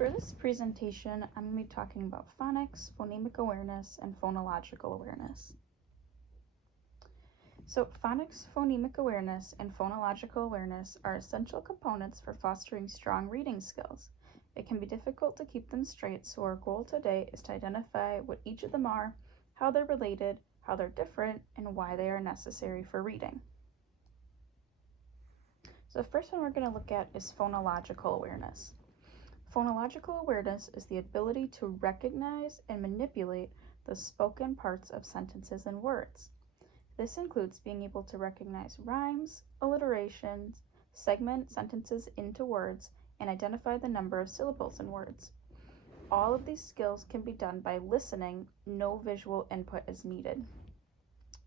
For this presentation, I'm going to be talking about phonics, phonemic awareness, and phonological awareness. So phonics, phonemic awareness, and phonological awareness are essential components for fostering strong reading skills. It can be difficult to keep them straight, so our goal today is to identify what each of them are, how they're related, how they're different, and why they are necessary for reading. So the first one we're going to look at is phonological awareness. Phonological awareness is the ability to recognize and manipulate the spoken parts of sentences and words. This includes being able to recognize rhymes, alliterations, segment sentences into words, and identify the number of syllables in words. All of these skills can be done by listening. No visual input is needed.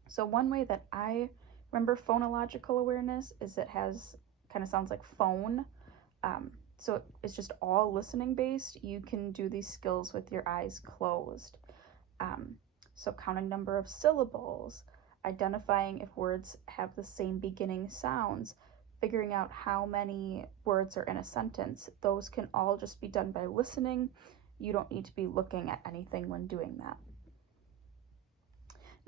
So one way that I remember phonological awareness is it kind of sounds like phone. So it's just all listening based. You can do these skills with your eyes closed. So counting number of syllables, identifying if words have the same beginning sounds, figuring out how many words are in a sentence, those can all just be done by listening. You don't need to be looking at anything when doing that.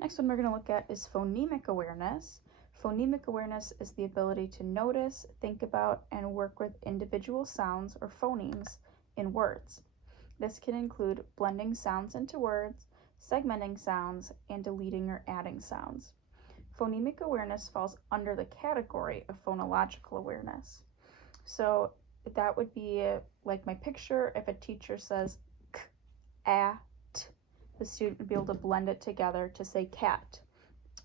Next one we're going to look at is phonemic awareness. Phonemic awareness is the ability to notice, think about, and work with individual sounds or phonemes in words. This can include blending sounds into words, segmenting sounds, and deleting or adding sounds. Phonemic awareness falls under the category of phonological awareness. So that would be like my picture. If a teacher says k, a, t, the student would be able to blend it together to say cat.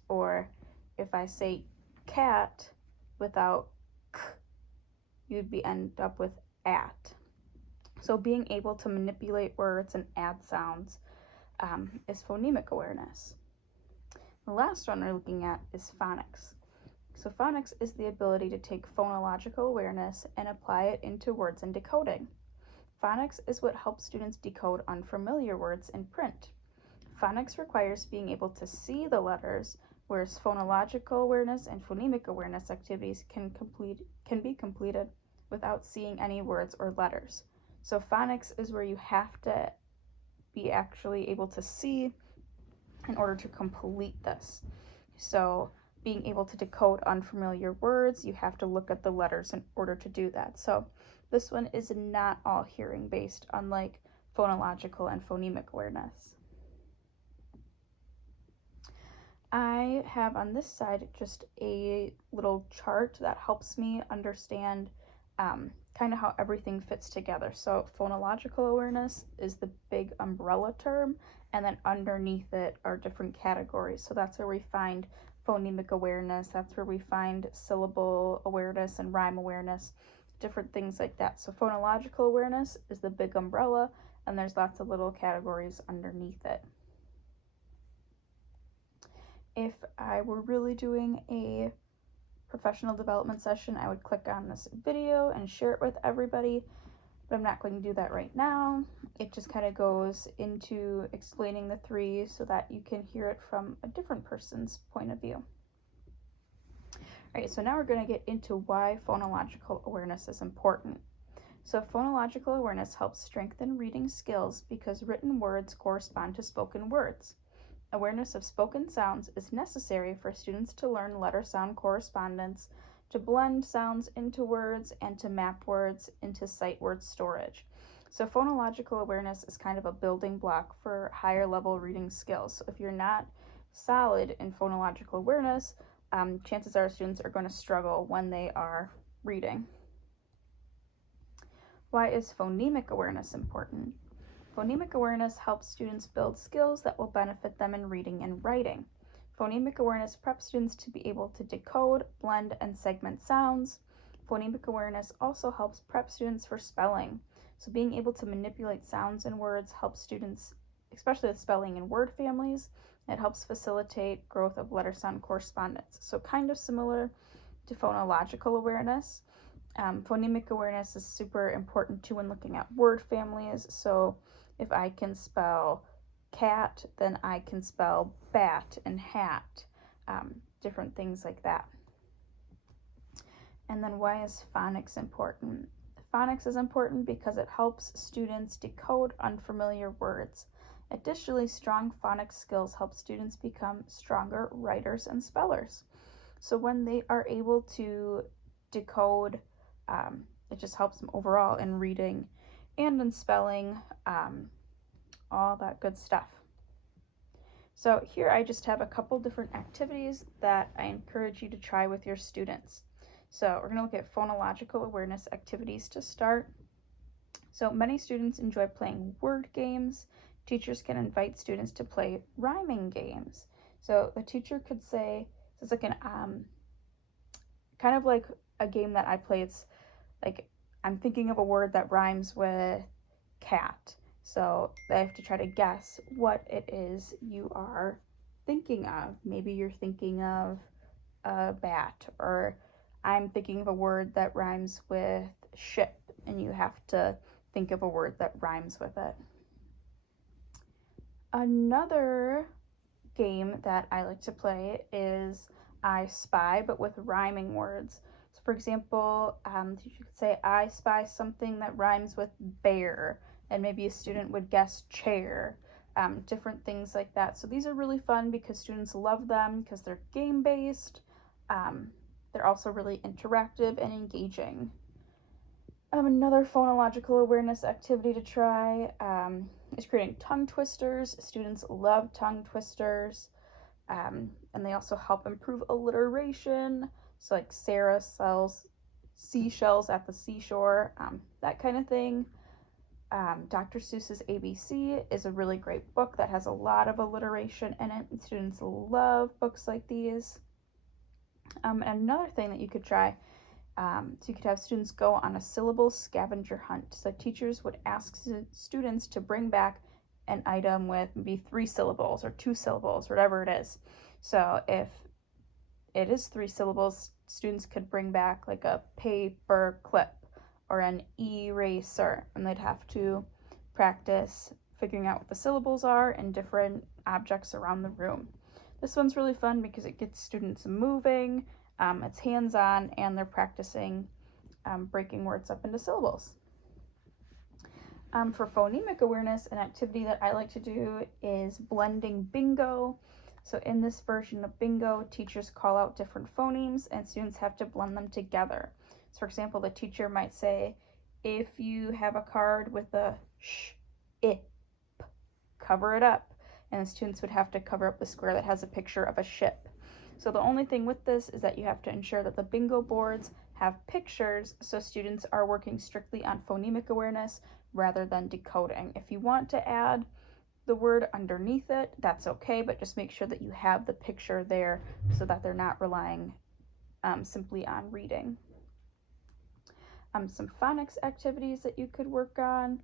Or if I say cat without k, you'd end up with at. So being able to manipulate words and add sounds is phonemic awareness. The last one we're looking at is phonics. So phonics is the ability to take phonological awareness and apply it into words and decoding. Phonics is what helps students decode unfamiliar words in print. Phonics requires being able to see the letters, whereas phonological awareness and phonemic awareness activities can be completed without seeing any words or letters. So phonics is where you have to be actually able to see in order to complete this. So being able to decode unfamiliar words, you have to look at the letters in order to do that. So this one is not all hearing based, unlike phonological and phonemic awareness. I have on this side just a little chart that helps me understand kind of how everything fits together. So phonological awareness is the big umbrella term, and then underneath it are different categories. So that's where we find phonemic awareness, that's where we find syllable awareness and rhyme awareness, different things like that. So phonological awareness is the big umbrella, and there's lots of little categories underneath it. If I were really doing a professional development session, I would click on this video and share it with everybody, but I'm not going to do that right now. It just kind of goes into explaining the three so that you can hear it from a different person's point of view. All right, so now we're going to get into why phonological awareness is important. So phonological awareness helps strengthen reading skills because written words correspond to spoken words. Awareness of spoken sounds is necessary for students to learn letter-sound correspondence, to blend sounds into words, and to map words into sight word storage. So phonological awareness is kind of a building block for higher level reading skills. So if you're not solid in phonological awareness, chances are students are going to struggle when they are reading. Why is phonemic awareness important? Phonemic awareness helps students build skills that will benefit them in reading and writing. Phonemic awareness preps students to be able to decode, blend, and segment sounds. Phonemic awareness also helps prep students for spelling. So being able to manipulate sounds in words helps students, especially with spelling in word families. It helps facilitate growth of letter-sound correspondence. So kind of similar to phonological awareness. Phonemic awareness is super important too when looking at word families. So if I can spell cat, then I can spell bat and hat, different things like that. And then why is phonics important? Phonics is important because it helps students decode unfamiliar words. Additionally, strong phonics skills help students become stronger writers and spellers. So when they are able to decode, it just helps them overall in reading and in spelling, all that good stuff. So here I just have a couple different activities that I encourage you to try with your students. So we're going to look at phonological awareness activities to start. So many students enjoy playing word games. Teachers can invite students to play rhyming games. So the teacher could say, so it's like an kind of like a game that I play. It's like I'm thinking of a word that rhymes with cat. So they have to try to guess what it is you are thinking of. Maybe you're thinking of a bat, or I'm thinking of a word that rhymes with ship, and you have to think of a word that rhymes with it. Another game that I like to play is I Spy, but with rhyming words. So for example, you could say, I spy something that rhymes with bear, and maybe a student would guess chair, different things like that. So these are really fun because students love them because they're game-based. They're also really interactive and engaging. Another phonological awareness activity to try is creating tongue twisters. Students love tongue twisters. And they also help improve alliteration. So like Sarah sells seashells at the seashore, that kind of thing. Dr. Seuss's ABC is a really great book that has a lot of alliteration in it, and students love books like these. And another thing that you could try, so you could have students go on a syllable scavenger hunt. So teachers would ask students to bring back an item with maybe 3 syllables or 2 syllables, whatever it is. So if it is 3 syllables, students could bring back like a paper clip or an eraser, and they'd have to practice figuring out what the syllables are and different objects around the room. This one's really fun because it gets students moving, it's hands-on, and they're practicing breaking words up into syllables. For phonemic awareness, an activity that I like to do is blending bingo. So in this version of bingo, teachers call out different phonemes and students have to blend them together. So for example, the teacher might say, if you have a card with a sh, I, p, cover it up. And the students would have to cover up the square that has a picture of a ship. So the only thing with this is that you have to ensure that the bingo boards have pictures, so students are working strictly on phonemic awareness rather than decoding. If you want to add the word underneath it, that's okay, but just make sure that you have the picture there so that they're not relying simply on reading. Some phonics activities that you could work on.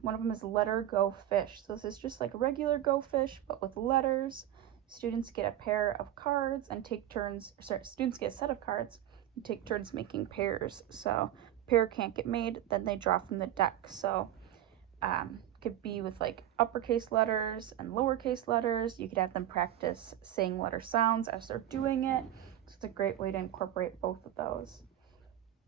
One of them is letter go fish. So this is just like regular go fish, but with letters. Students get a pair of cards and take turns, students get a set of cards and take turns making pairs. So pair can't get made, then they draw from the deck. So could be with like uppercase letters and lowercase letters. You could have them practice saying letter sounds as they're doing it. So it's a great way to incorporate both of those.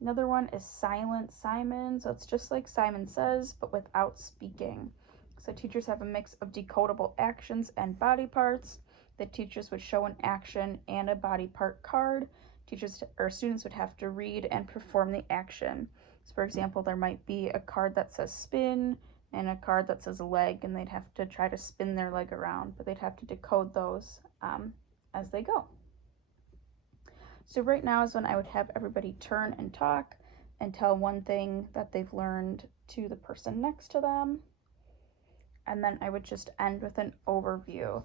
Another one is Silent Simon. So it's just like Simon Says, but without speaking. So teachers have a mix of decodable actions and body parts. The teachers would show an action and a body part card. Teachers or students would have to read and perform the action. So for example, there might be a card that says spin and a card that says leg, and they'd have to try to spin their leg around, but they'd have to decode those as they go. So right now is when I would have everybody turn and talk and tell one thing that they've learned to the person next to them. And then I would just end with an overview.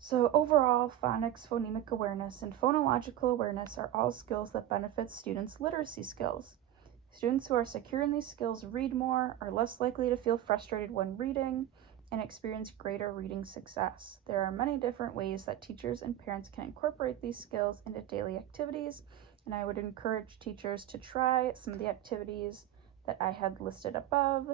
So overall, phonics, phonemic awareness, and phonological awareness are all skills that benefit students' literacy skills. Students who are secure in these skills read more, are less likely to feel frustrated when reading, and experience greater reading success. There are many different ways that teachers and parents can incorporate these skills into daily activities, and I would encourage teachers to try some of the activities that I had listed above.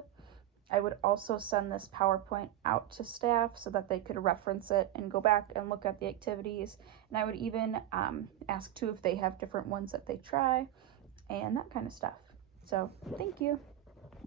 I would also send this PowerPoint out to staff so that they could reference it and go back and look at the activities. And I would even ask too if they have different ones that they try and that kind of stuff. So, thank you.